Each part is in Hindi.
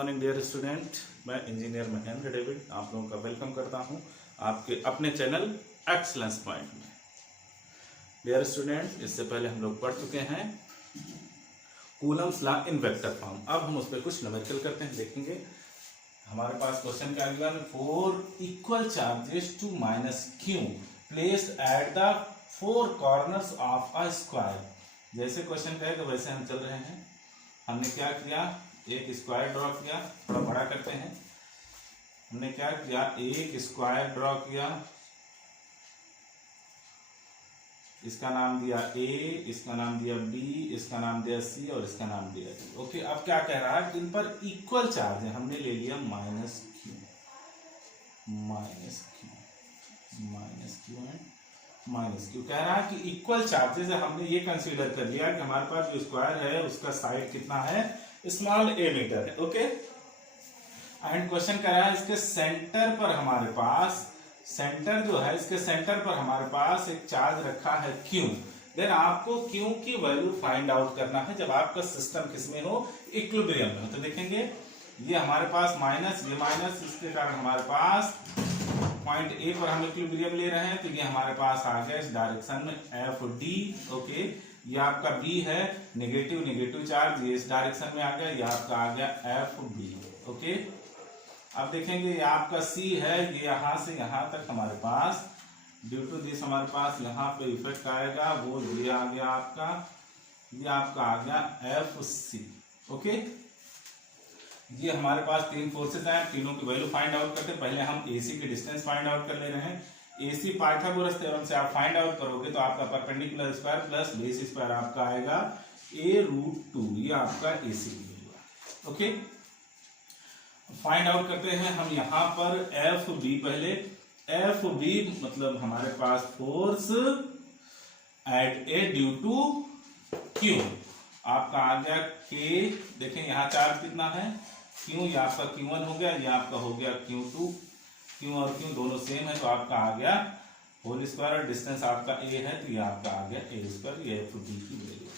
मॉर्निंग डियर स्टूडेंट, मैं इंजीनियर महेंद्र डेविड आप लोगों का वेलकम करता हूं आपके अपने चैनल एक्सलेंस पॉइंट में। डियर स्टूडेंट, इससे पहले हम लोग पढ़ चुके हैं Coulomb's law in vector form. अब हम उस पर कुछ न्यूमेरिकल करते हैं, देखेंगे। हमारे पास क्वेश्चन क्या है, 4 equal charges to minus q placed at the 4 corners of a square. जैसे क्वेश्चन कहेगा वैसे हम चल रहे हैं। हमने क्या किया, एक स्क्वायर ड्रॉ किया, थोड़ा बड़ा करते हैं। हमने क्या किया, एक स्क्वायर ड्रॉ किया, इसका नाम दिया ए, इसका नाम दिया बी, इसका नाम दिया सी और इसका नाम दिया डी। ओके, अब क्या कह रहा है, इन पर इक्वल चार्ज है। हमने ले लिया माइनस क्यू कह रहा है कि इक्वल चार्जेस है। हमने ये कंसीडर कर लिया कि हमारे पास जो स्क्वायर है उसका साइड कितना है, स्मॉल ए मीटर है। ओके, एंड क्वेश्चन कर रहा है इसके सेंटर पर हमारे पास, सेंटर जो है इसके सेंटर पर हमारे पास एक चार्ज रखा है क्यू। देन आपको क्यू की वैल्यू फाइंड आउट करना है जब आपका सिस्टम किसमें हो, इक्विलिब्रियम में हो। तो देखेंगे ये हमारे पास माइनस, ये माइनस, इसके कारण हमारे पास पॉइंट ए पर हम इक्विलिब्रियम ले रहे हैं, तो ये हमारे पास आ गया इस डायरेक्शन में एफ डी। ओके, ये आपका बी है, नेगेटिव नेगेटिव चार्ज, ये इस डायरेक्शन में आ गया, ये आपका आ गया एफ बी। ओके, अब देखेंगे ये आपका सी है, ये यहां से यहां तक हमारे पास ड्यू टू दिस हमारे पास यहाँ पे इफेक्ट आएगा, वो ये आ गया आपका, ये आपका आ गया एफ सी। ओके, ये हमारे पास तीन फोर्सेस हैं, तीनों की वैल्यू फाइंड आउट करते हैं। पहले हम एसी की डिस्टेंस फाइंड आउट कर ले रहे हैं। एसी पाइथागोरस थ्योरम से आप फाइंड आउट करोगे तो आपका perpendicular square plus base square आपका आएगा a√2, ये आपका एसी की वैल्यू है। ओके, फाइंड आउट करते हैं हम यहाँ पर एफ बी। पहले एफ बी मतलब हमारे पास force at A due to Q, आपका आ गया के। देखें यहाँ चार्ज कितना है, क्यू, ये आपका Q1 हो गया, ये आपका हो गया Q2। क्यू और क्यू दोनों सेम है तो आपका आ गया होल स्क्वायर, और डिस्टेंस आपका ए है तो ये आपका आ गया ए स्क्वायर। ये एफ डी की वैल्यू।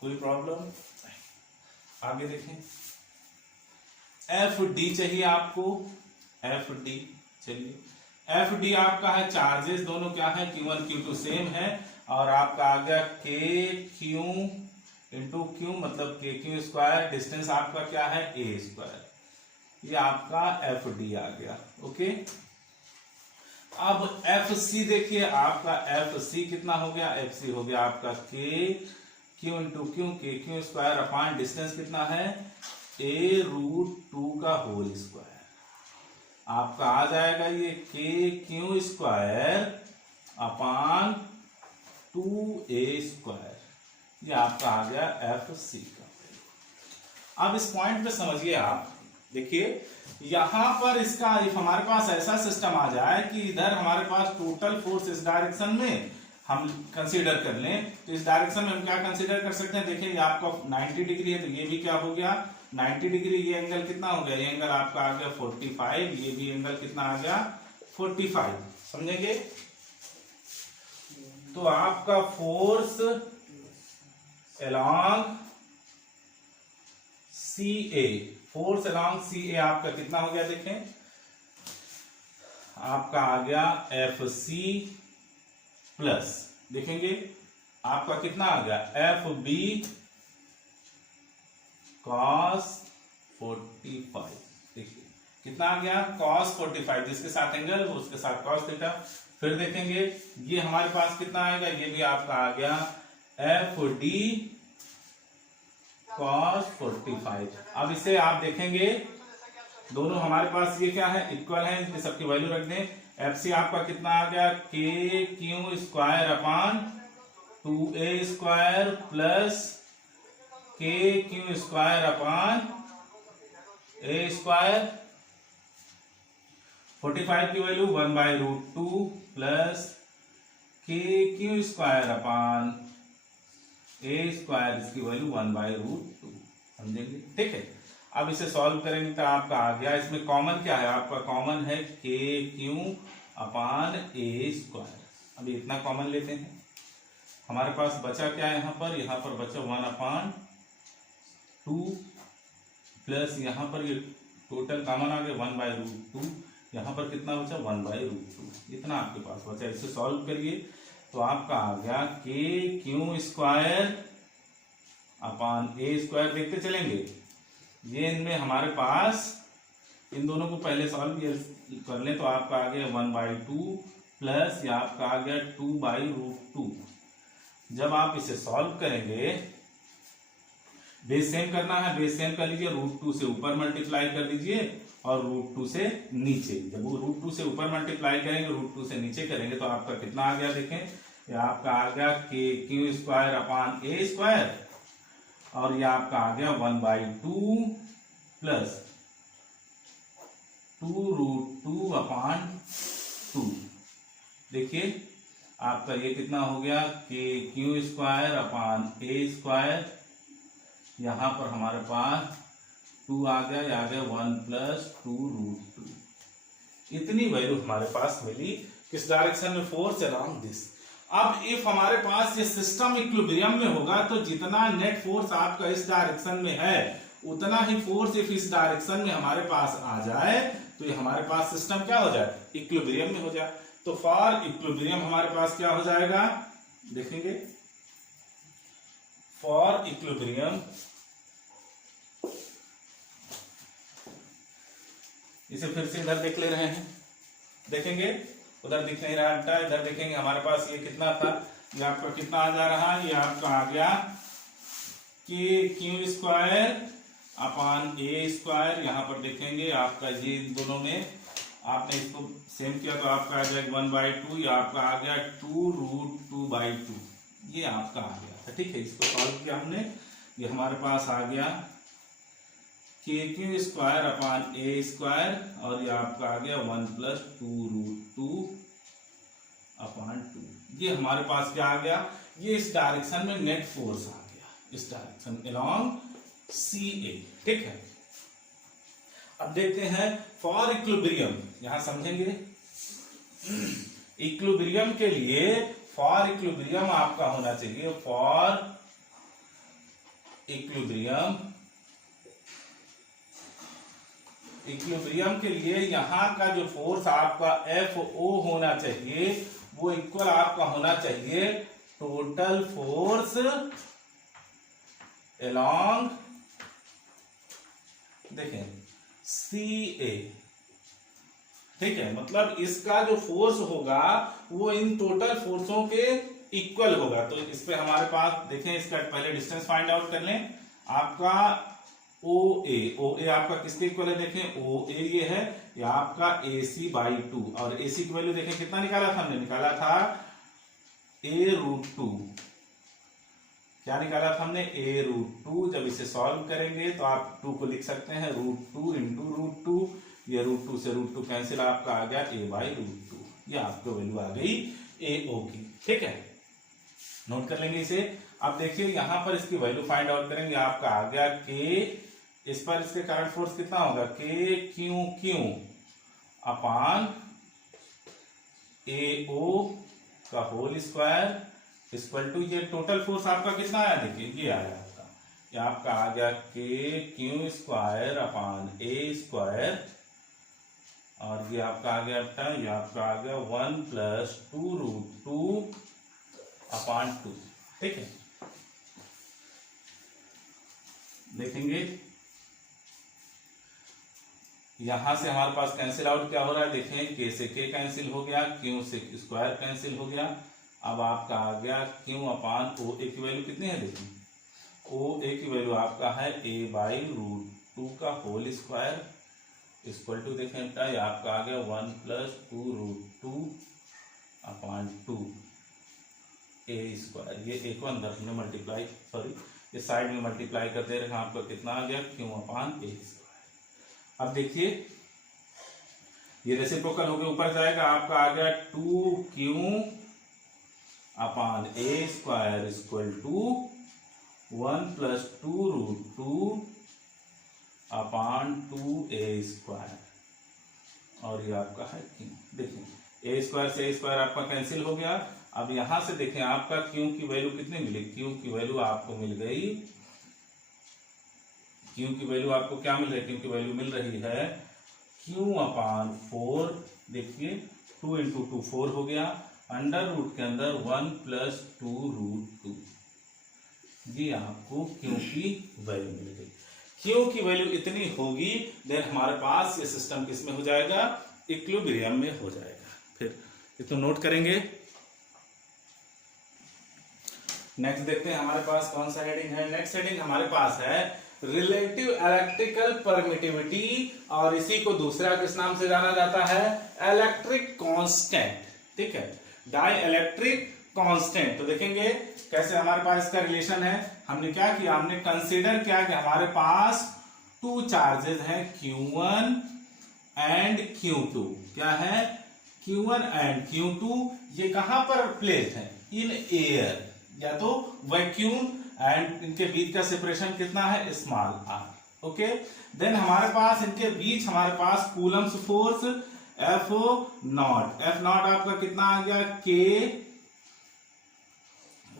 कोई प्रॉब्लम? आगे देखें, एफ डी चाहिए आपको, एफ डी। चलिए एफ डी आपका है, चार्जेस दोनों क्या है, Q1 Q2 सेम है, और आपका आ गया के क्यू इंटू क्यू मतलब के क्यू स्क्वायर, डिस्टेंस आपका क्या है ए स्क्वायर, ये आपका एफ डी आ गया। ओके, अब एफ सी देखिए, आपका एफ सी कितना हो गया, एफ सी हो गया आपका के क्यू इंटू क्यू, के क्यू स्क्वायर अपॉन डिस्टेंस कितना है a√2 का होल स्क्वायर। आपका आ जाएगा ये के Q square upon 2a square, ये आपका आ गया एफ सी का। अब इस पॉइंट पे समझिए आप, देखिए यहां पर इसका इफ हमारे पास ऐसा सिस्टम आ जाए कि इधर हमारे पास टोटल फोर्स इस डायरेक्शन में हम कंसीडर कर लें, तो इस डायरेक्शन में हम क्या कंसीडर कर सकते हैं। देखिए ये आपका 90 डिग्री है तो ये भी क्या हो गया 90 डिग्री। ये एंगल कितना हो गया, ये एंगल आपका आ गया 45, ये भी एंगल कितना आ गया 45। समझेंगे, तो आपका force along CA, force along CA आपका कितना हो गया, देखें आपका आ गया FC प्लस, देखेंगे आपका कितना आ गया FB cos 45। देखिए कितना आ गया cos 45, जिसके साथ एंगल वो उसके साथ cos थीटा। फिर देखेंगे ये हमारे पास कितना आएगा, ये भी आपका आ गया FD cos 45। अब इसे आप देखेंगे दोनों हमारे पास ये क्या है, इक्वल है, इसमें सबकी वैल्यू रख दें। FC आपका कितना आ गया K Q square upon 2a square plus K Q square upon a square. 45 की value 1/√2 plus K Q square upon a square, इसकी वैल्यू 1/√2। समझेंगे, ठीक है। अब इसे सॉल्व करेंगे तो आपका आ गया, इसमें कॉमन क्या है, आपका कॉमन है के क्यू अपॉन ए स्क्वायर। अभी इतना कॉमन लेते हैं, हमारे पास बचा क्या है, यहाँ पर बचा 1/2 प्लस यहाँ पर ये टोटल कॉमन आ गया 1/√2, यहाँ पर कितना बचा 1/√2, इतना आपके पास बचा। इसे सॉल्व करिए तो आपका आ गया के क्यू स्क्वायर अपान ए स्क्वायर। देखते चलेंगे, ये इनमें हमारे पास इन दोनों को पहले सॉल्व कर लें तो आपका आ गया 1/2 प्लस या आपका आ गया 2/√2। जब आप इसे सॉल्व करेंगे, बेस सेम करना है, बेस सेम कर लीजिए, √2 से ऊपर मल्टीप्लाई कर दीजिए और √2 से नीचे। जब वो √2 से ऊपर मल्टीप्लाई करेंगे, √2 से नीचे करेंगे तो आपका कितना आ गया, देखें ये आपका आ गया के क्यू स्क्वायर अपान ए स्क्वायर, और ये आपका आ गया 1/2 प्लस 2√2 अपान 2। देखिए आपका ये कितना हो गया, के क्यू स्क्वायर अपान ए स्क्वायर, यहां पर हमारे पास 2 आ गया, ये आ गया 1 प्लस 2√2। इतनी वैल्यू हमारे पास मिली किस डायरेक्शन में, फोर्स अलोंग दिस। अब इफ हमारे पास ये सिस्टम इक्विलिब्रियम में होगा तो जितना नेट फोर्स आपका इस डायरेक्शन में है उतना ही फोर्स इफ इस डायरेक्शन में हमारे पास आ जाए तो ये हमारे पास सिस्टम क्या हो जाए, इक्विलिब्रियम में हो जाए। तो फॉर इक्विलिब्रियम हमारे पास क्या हो जाएगा, देखेंगे फॉर इक्विलिब्रियम, इसे फिर से इधर देख ले रहे हैं, देखेंगे उधर दिख नहीं रहा था, इधर देखेंगे हमारे पास ये कितना था, ये आपका कितना आ जा रहा है, ये आपका आ गया के क्यू स्क्वायर अपान ए स्क्वायर। यहाँ पर देखेंगे आपका ये दोनों में आपने इसको सेम किया तो आपका आ जाएगा 1/2, ये आपका आ गया 2√2/2, ये आपका आ गया। ठीक है, इसको सॉल्व किया हमने, ये हमारे पास आ गया के क्यू स्क्वायर अपान ए स्क्वायर, और ये आपका आ गया 1 प्लस 2√2 अपान 2। ये हमारे पास क्या आ गया, ये इस डायरेक्शन में नेट फोर्स आ गया, इस डायरेक्शन अलोंग सी ए। ठीक है, अब देखते हैं फॉर इक्विलिब्रियम, यहां समझेंगे इक्विलिब्रियम के लिए, फॉर इक्विलिब्रियम आपका होना चाहिए, फॉर इक्विलिब्रियम, इक्विलिब्रियम के लिए यहां का जो फोर्स आपका FO होना चाहिए वो इक्वल आपका होना चाहिए टोटल फोर्स अलोंग, देखें CA। ठीक है, मतलब इसका जो फोर्स होगा वो इन टोटल फोर्सों के इक्वल होगा। तो इस पे हमारे पास देखें, इसका पहले डिस्टेंस फाइंड आउट कर लें। आपका OA आपका किसके इक्वल है, देखें OA ये है, ये आपका AC/2, और AC की वैल्यू देखें कितना निकाला था हमने, निकाला था A√2। क्या निकाला था हमने, A√2। जब इसे सॉल्व करेंगे तो आप 2 को लिख सकते हैं √2 इंटू √2, ये √2 से √2 कैंसिल, आपका आ गया A/√2। ये आपको वैल्यू आ गई AO की। ठीक है, नोट कर लेंगे इसे। अब देखिए यहां पर इसकी वैल्यू फाइंड आउट करेंगे, आपका आ गया K, इस पर इसके करंट फोर्स कितना होगा, के क्यू अपान AO का होल स्क्वायर इक्वल टू, ये टोटल फोर्स आपका कितना आया, देखिए ये आया आपका, ये आपका आ गया के क्यू स्क्वायर अपान ए स्क्वायर, और ये आपका आ गया, ये आपका आ गया 1 प्लस 2√2 अपान 2। ठीक है, देखेंगे यहां से हमारे पास कैंसिल आउट क्या हो रहा है, देखें के से के कैंसिल हो गया, क्यू से स्क्वायर कैंसिल हो गया। अब आपका आ गया क्यू अपान OA की वैल्यू कितनी है, देखें OA की वैल्यू आपका है A/√2 का होल स्क्वायर इक्वल टू, देखें ये आपका आ गया 1 प्लस 2√2 अपान 2 A स्क्वायर। ये A को अंदर हमने मल्टीप्लाई, सॉरी ये साइड में मल्टीप्लाई करते रहे, आपका कितना आ गया क्यू अपान A स्क्वायर। अब देखिए ये रेसिप्रोकल होकर ऊपर जाएगा, आपका आ गया 2Q upon A square equal to 1 plus 2√2 upon 2A square, और ये आपका है Q। देखिए A स्क्वायर से A स्क्वायर आपका कैंसिल हो गया। अब यहां से देखें आपका Q की वैल्यू कितनी मिली, Q की वैल्यू आपको मिल गई क्यू की वैल्यू आपको क्या मिल रही है, क्यू की वैल्यू मिल रही है Q/4, देखिए 2 × 2 4 हो गया, अंडर रूट के अंदर 1 + 2√2, ये आपको क्यू की वैल्यू मिल गई। क्यू की वैल्यू इतनी होगी देन हमारे पास ये सिस्टम किस में हो जाएगा, इक्विलिब्रियम में हो जाएगा। फिर ये तो नोट करेंगे। नेक्स्ट देखते हैं हमारे पास कौन सा हेडिंग है। नेक्स्ट हेडिंग हमारे पास है रिलेटिव इलेक्ट्रिकल परमिटिविटी, और इसी को दूसरा किस नाम से जाना जाता है, इलेक्ट्रिक कांस्टेंट। ठीक है, डाई इलेक्ट्रिक कांस्टेंट। तो देखेंगे कैसे हमारे पास इसका रिलेशन है। हमने क्या किया, हमने कंसीडर किया कि हमारे पास 2 चार्जेस हैं Q1 एंड Q2। क्या है, Q1 एंड Q2, ये कहां पर प्लेस है, इन एयर, या तो वैक्यूम, एंड इनके बीच का सेपरेशन कितना है, स्मॉल r। ओके, देन हमारे पास इनके बीच हमारे पास कूलम्स फोर्स F0 आपका कितना आ गया, K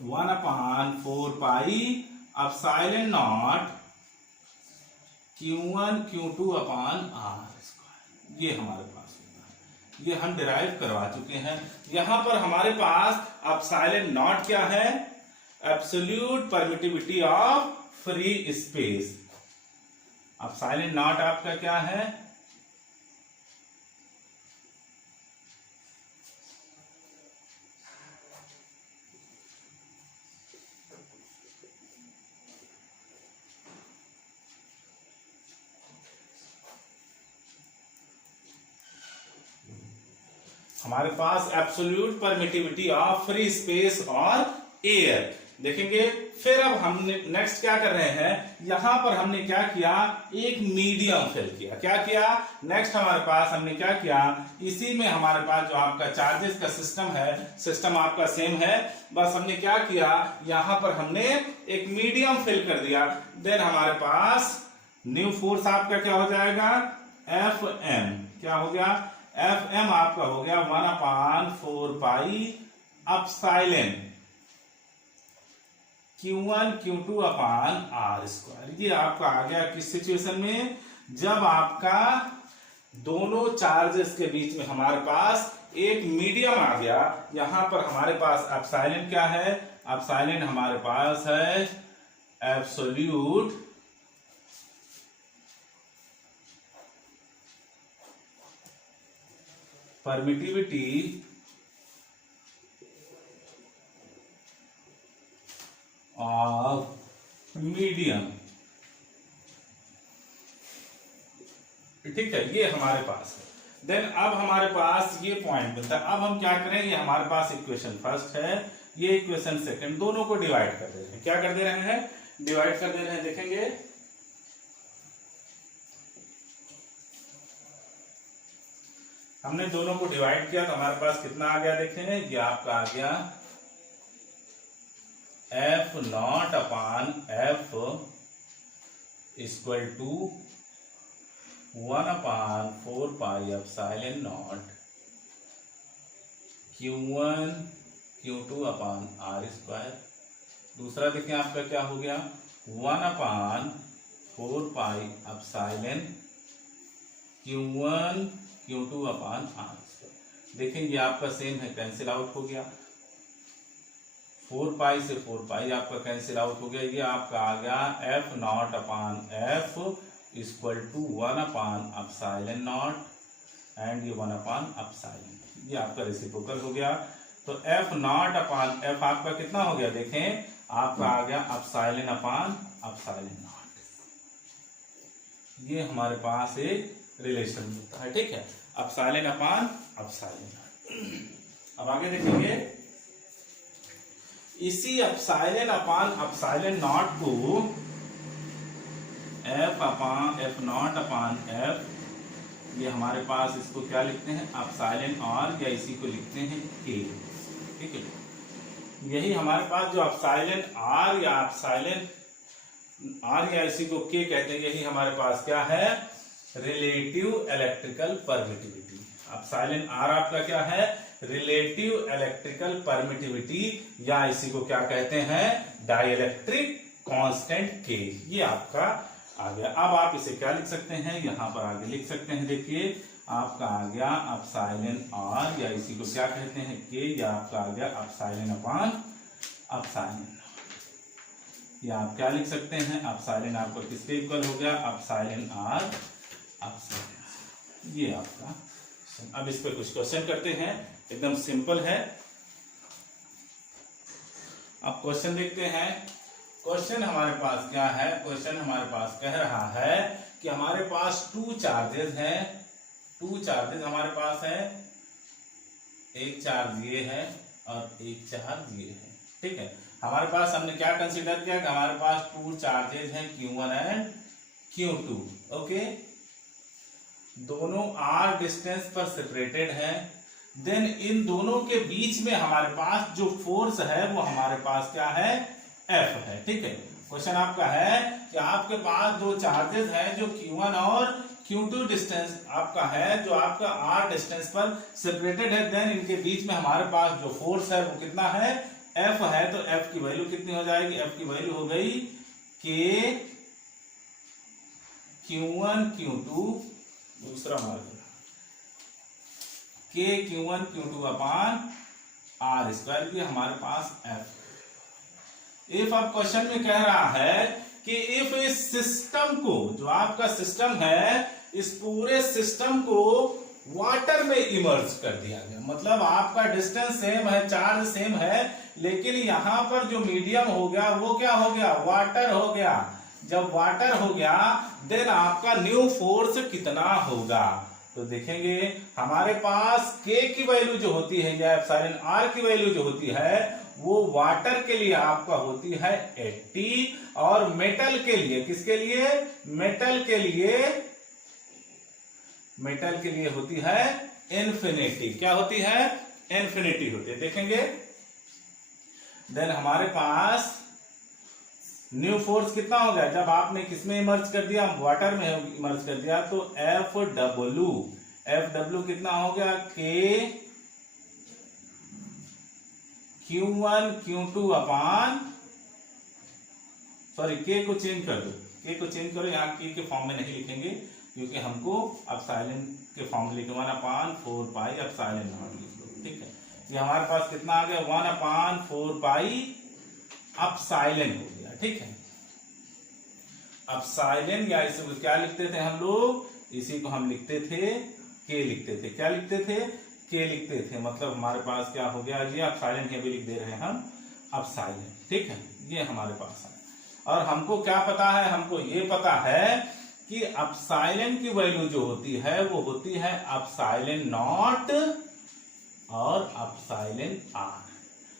1/4 पाई ε0 Q1 Q2/r²। ये हमारे पास होता है, ये हम डिराइव करवा चुके हैं। यहां पर हमारे पास ε0 क्या है, absolute permittivity of free space. ε0 आपका क्या है, हमारे पास absolute permittivity of free space और एयर। देखेंगे फिर अब हमने नेक्स्ट क्या कर रहे हैं, यहां पर हमने क्या किया, एक मीडियम फिल किया। क्या किया, नेक्स्ट हमारे पास हमने क्या किया, इसी में हमारे पास जो आपका चार्जेस का सिस्टम है, सिस्टम आपका सेम है, बस हमने क्या किया, यहां पर हमने एक मीडियम फिल कर दिया। देन हमारे पास न्यू फोर्स आपका क्या हो जाएगा, Fm। क्या हो गया, Fm आपका हो गया 1/4 पाई एप्सिलॉन Q1 Q2/r²। ये आपका आ गया किस सिचुएशन में, जब आपका दोनों चार्जेस के बीच में हमारे पास एक मीडियम आ गया। यहां पर हमारे पास एप्सिलॉन क्या है, एप्सिलॉन हमारे पास है एब्सोल्यूट परमिटिविटी ऑफ मीडियम। ठीक है, ये हमारे पास है। देन अब हमारे पास ये पॉइंट मिलता है। अब हम क्या करें, ये हमारे पास इक्वेशन फर्स्ट है, ये इक्वेशन सेकंड, दोनों को डिवाइड कर दे रहे हैं। क्या कर दे रहे हैं, डिवाइड कर दे रहे हैं। देखेंगे हमने दोनों को डिवाइड किया तो हमारे पास कितना आ गया, देखें ये आपका आ गया F0/F = 1/4 पाई ε0 Q1 Q2/r²। दूसरा देखें आपका क्या हो गया, 1/4 पाई ε Q1 Q2/r²। देखें ये आपका सेम है, कैंसिल आउट हो गया। 4 पाई से 4 पाई आपका कैंसिल आउट हो गया। ये आपका आ गया F0/F = 1/ε0 एंड ये 1/ε। ये आपका रेसिप्रोकल हो गया। तो F0/F आपका कितना हो गया, देखें आपका आ गया ε/ε0। ये हमारे पास एक रिलेशन होता है। ठीक है, ε/ε0। अब आगे देखेंगे, इसी ε/ε0 को F/F0/F, ये हमारे पास इसको क्या लिखते हैं, εr, या इसी को लिखते हैं K। ठीक है, यही हमारे पास जो εr या इसी को K कहते हैं, यही हमारे पास क्या है, रिलेटिव इलेक्ट्रिकल परमिटिविटी। εr आपका क्या है, रिलेटिव इलेक्ट्रिकल परमिटिविटी, या इसी को क्या कहते हैं, डाइलेक्ट्रिक कांस्टेंट K। ये आपका आ गया। अब आप इसे क्या लिख सकते हैं, यहाँ पर आगे लिख सकते हैं, देखिए आपका आ गया एप्सिलॉन आर, या इसी को क्या कहते हैं के, या आपका आ गया एप्सिलॉन अपॉन एप्सिलॉन। या आप क्या लिख सकते हैं, एप्सिलॉन आपको किसके इक्वल हो गया, एप्सिलॉन आर एप्सिलॉन। ये आपका। अब इस पर कुछ क्वेश्चन करते हैं, एकदम सिंपल है। अब क्वेश्चन देखते हैं। क्वेश्चन हमारे पास क्या है, क्वेश्चन हमारे पास कह रहा है कि हमारे पास 2 चार्जेस हैं, 2 चार्जेस हमारे पास है, एक चार्ज ये है और एक चार्ज ये है, ठीक है। हमारे पास हमने क्या कंसीडर किया कि हमारे पास 2 चार्जेस हैं Q1 एंड Q2, ओके। दोनों r डिस्टेंस पर सेपरेटेड हैं। देन इन दोनों के बीच में हमारे पास जो फोर्स है वो हमारे पास क्या है, F है, ठीक है। क्वेश्चन आपका है कि आपके पास 2 चार्जेस हैं जो Q1 और Q2 डिस्टेंस आपका है, जो आपका r डिस्टेंस पर सेपरेटेड है। देन इनके बीच में हमारे पास जो फोर्स है वो कितना है, F है। तो F की वैल्यू कितनी हो जाएगी, F की वैल्यू हो गई K Q1 Q2, दूसरा मार्ग K Q1 Q2 upon R square की हमारे पास F। इफ अब क्वेश्चन में कह रहा है कि इफ इस सिस्टम को, जो आपका सिस्टम है, इस पूरे सिस्टम को वाटर में इमर्ज कर दिया गया, मतलब आपका डिस्टेंस सेम है, चार्ज सेम है, लेकिन यहां पर जो मीडियम हो गया वो क्या हो गया, वाटर हो गया। जब वाटर हो गया देन आपका न्यू फोर्स कितना होगा, तो देखेंगे हमारे पास K की वैल्यू जो होती है या एप्सिलॉन R की वैल्यू जो होती है वो वाटर के लिए आपका होती है 80, और मेटल के लिए, किसके लिए, मेटल के लिए होती है इन्फिनिटी। क्या होती है, इन्फिनिटी होती है, देखेंगे। देन हमारे पास न्यू फोर्स कितना हो गया, जब आपने किसमें इमर्ज कर दिया, वाटर में इमर्ज कर दिया, तो एफ डब्ल्यू कितना हो गया, K Q1 Q2 upon, sorry K को चेंज कर दो, K को चेंज करो, यहाँ K के फॉर्म में नहीं लिखेंगे क्योंकि हमको एप्सिलॉन के फॉर्म में लिखे 1 अपॉन 4 पाई एप्सिलॉन नॉट लिख दो, ठीक है। ये हमारे पास कितना आ गया, 1 अपॉन 4 पाई एप्सिलॉन हो गया, ठीक है। एप्सिलॉन, या इसे क्या लिखते थे हम लोग, इसी को हम लिखते थे K लिखते थे, क्या लिखते थे, K लिखते थे। मतलब हमारे पास क्या हो गया, ये एप्सिलॉन के भी लिख दे रहे हैं हम एप्सिलॉन, ठीक है। ये हमारे पास है, और हमको क्या पता है, हमको ये पता है कि एप्सिलॉन की वैल्यू जो होती है वो होती है एप्सिलॉन नॉट और एप्सिलॉन R,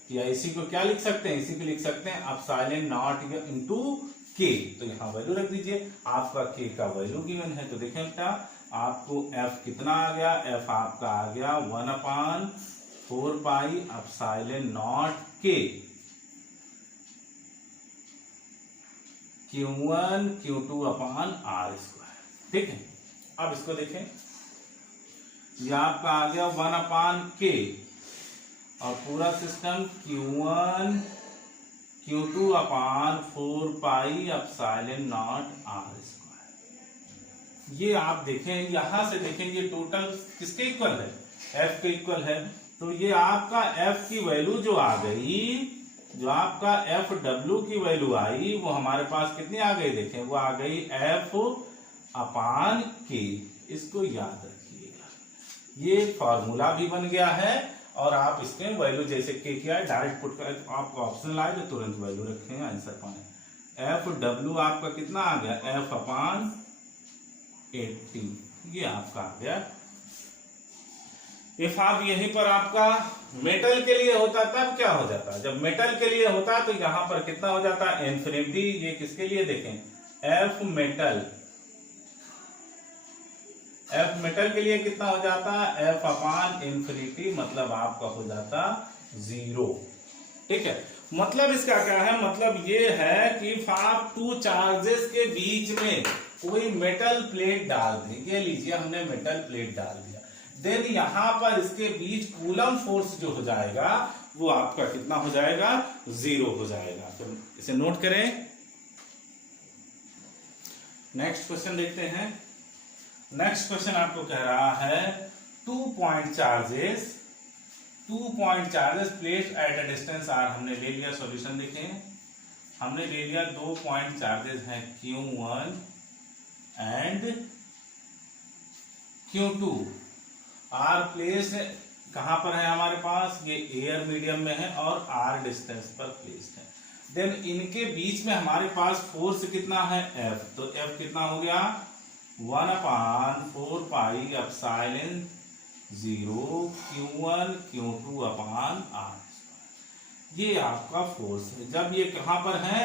या इसी को क्या लिख सकते हैं, इसी को लिख सकते हैं एप्सिलॉन नॉट इनटू K। तो यहां वैल्यू रख दीजिए, आपका K का वैल्यू गिवन है, तो देखें बेटा आपको F कितना आ गया, F आपका आ गया 1 upon 4 pi epsilon not K Q1 Q2 upon R square, ठीक है। अब इसको देखें, यह आपका आ गया 1 अपॉन K, और पूरा system Q1 Q2 upon 4 pi epsilon not R square. ये आप देखें, यहां से देखें, ये टोटल किसके इक्वल है, F के इक्वल है। तो ये आपका F की वैल्यू जो आ गई, जो आपका FW की वैल्यू आई, वो हमारे पास कितनी आ गई, देखें वो आ गई F अपॉन K। इसको याद रखिएगा, ये फॉर्मूला भी बन गया है, और आप इसके वैल्यू जैसे K किया है डायरेक्ट पुट कर, आपको ऑप्शनल आए तो तुरंत वैल्यू रखेंगे, आंसर पाए। FW आपका कितना आ गया, F अपॉन 80, ये आपका आ गया। इफ आप यहीं पर आपका मेटल के लिए होता तब क्या हो जाता, जब मेटल के लिए होता तो यहां पर कितना हो जाता, इन्फिनिटी। ये किसके लिए देखें, F मेटल के लिए कितना हो जाता, F अपॉन इन्फिनिटी, मतलब आपका हो जाता 0, ठीक है। मतलब इसका क्या है, मतलब ये है कि आप 2 चार्जेस के बीच में कोई मेटल प्लेट डाल दें, ये लीजिए हमने मेटल प्लेट डाल दिया, देन यहां पर इसके बीच कूलम फोर्स जो हो जाएगा वो आपका कितना हो जाएगा, 0 हो जाएगा। तो इसे नोट करें। नेक्स्ट क्वेश्चन देखते हैं। नेक्स्ट क्वेश्चन आपको कह रहा है 2 point charges placed at a distance R. हमने ले लिया सॉल्यूशन, देखें हमने ले लिया 2 पॉइंट चार्जेस हैं Q1 and Q2 are placed कहां पर है हमारे पास, ये एयर मीडियम में है और आर डिस्टेंस पर प्लेस्ड है। देन इनके बीच में हमारे पास फोर्स कितना है F, तो F कितना हो गया 1/4 pi epsilon 0 Q1 Q2 upon R। ये आपका फोर्स है जब ये कहां पर है,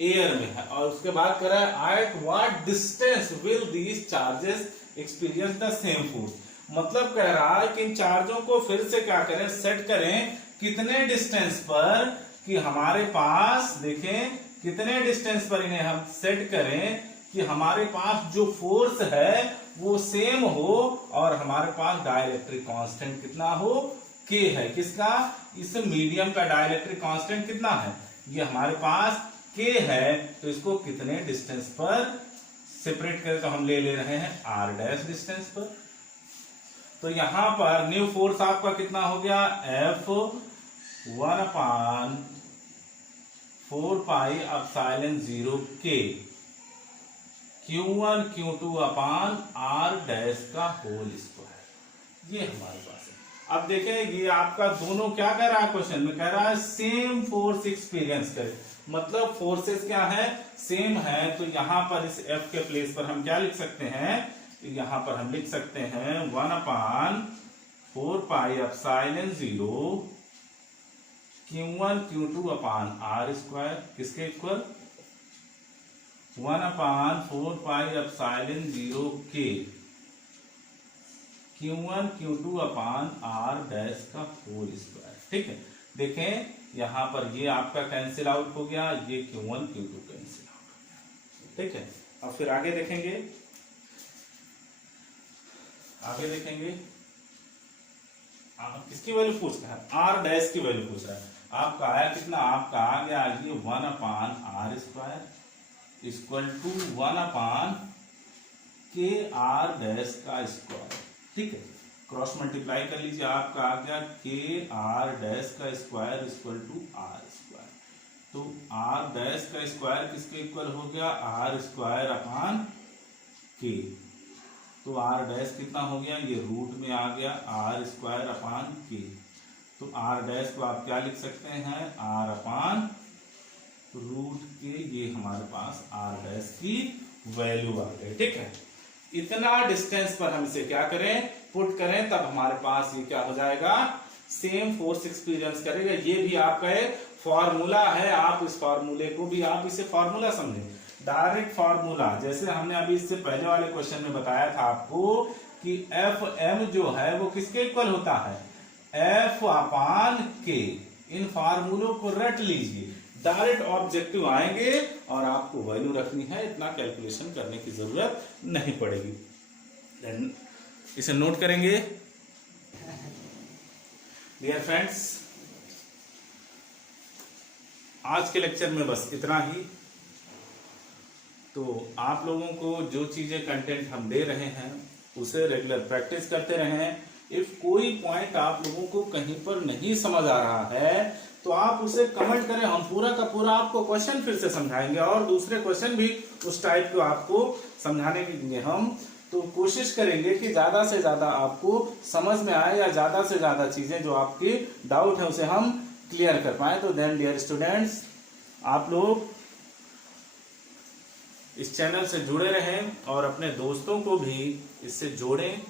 एयर में है। और उसके बाद कह रहा है at what distance will these charges experience the same force. मतलब कह रहा है कि इन चार्जों को फिर से क्या करें, सेट करें कितने डिस्टेंस पर, कि हमारे पास देखें कितने डिस्टेंस पर इन्हें हम सेट करें कि हमारे पास जो फोर्स है वो सेम हो और हमारे पास डाइलेक्ट्रिक कांस्टेंट कितना हो, K है। किसका, इस मीडियम का डाइलेक्ट्रिक कांस्टेंट कितना है, ये हमारे पास K है। तो इसको कितने डिस्टेंस पर सेपरेट करें, तो हम ले रहे हैं R डैश डिस्टेंस पर। तो यहां पर न्यू फोर्स आपका कितना हो गया, F 1/4 pi epsilon 0 K Q1 Q2 upon R dash का होल स्क्वायर, ये हमारे पास है। अब देखें ये आपका दोनों क्या कह रहा है, क्वेश्चन में कह रहा है सेम फोर्स एक्सपीरियंस करे, मतलब फोर्सेस क्या है, सेम है। तो यहां पर इस F के प्लेस पर हम क्या लिख सकते हैं, यहां पर हम लिख सकते हैं 1/4 pi epsilon 0 Q1 Q2 upon R square, किसके equal 1/4 pi epsilon 0 K Q1 Q2 upon R dash का होल स्क्वायर। ठीक है, देखें यहां पर ये आपका कैंसिल आउट हो गया, ये Q1 Q2 कैंसिल आउट। ठीक है, अब फिर आगे देखेंगे, किसकी वैल्यू पूछ रहा है, R डैश की वैल्यू पूछ रहा है। आपका आया कितना, आपका आ गया ये 1/R square equal to 1/K R dash का स्क्वायर। ठीक है, क्रॉस मल्टीप्लाई कर लीजिए, आपका आ गया K R डैश का square equal to R square. तो R डैश का स्क्वायर किसके इक्वल हो गया, R स्क्वायर अपॉन K। तो R डैश कितना हो गया, ये रूट में आ गया R स्क्वायर अपॉन K। तो R डैश को आप क्या लिख सकते हैं, R अपॉन रूट के, ये हमारे पास R डैश की वैल्यू आ गई। ठीक है, इतना डिस्टेंस पर हम इसे क्या करें, पुट करें, तब हमारे पास ये क्या हो जाएगा, सेम फोर्स एक्सपीरियंस करेगा। ये भी आपका एक फॉर्मूला है, आप इस फॉर्मूले को भी आप इसे फॉर्मूला समझें, डायरेक्ट फॉर्मूला। जैसे हमने अभी इससे पहले वाले क्वेश्चन में बताया था आपको कि एफ एम जो है वो किसके इक्वल होता है, F अपॉन K। इन फार्मूलों को रट लीजिए, डायरेक्ट ऑब्जेक्टिव आएंगे और आपको वैल्यू रखनी है, इतना कैलकुलेशन करने की जरूरत नहीं पड़ेगी। इसे नोट करेंगे। डियर फ्रेंड्स, आज के लेक्चर में बस इतना ही। तो आप लोगों को जो चीजें कंटेंट हम दे रहे हैं उसे रेगुलर प्रैक्टिस करते रहें। इफ कोई पॉइंट आप लोगों को कहीं पर नहीं समझ आ रहा है तो आप उसे कमेंट करें, हम पूरा का पूरा आपको क्वेश्चन फिर से समझाएंगे और दूसरे क्वेश्चन भी उस टाइप को आपको समझाने के लिए हम तो कोशिश करेंगे कि ज्यादा से ज्यादा आपको समझ में आए या ज्यादा से ज्यादा चीजें जो आपकी डाउट है उसे हम क्लियर कर पाए। तो देन डियर स्टूडेंट्स, आप लोग इस चैनल से जुड़े रहें और अपने दोस्तों को भी इससे जोड़ें।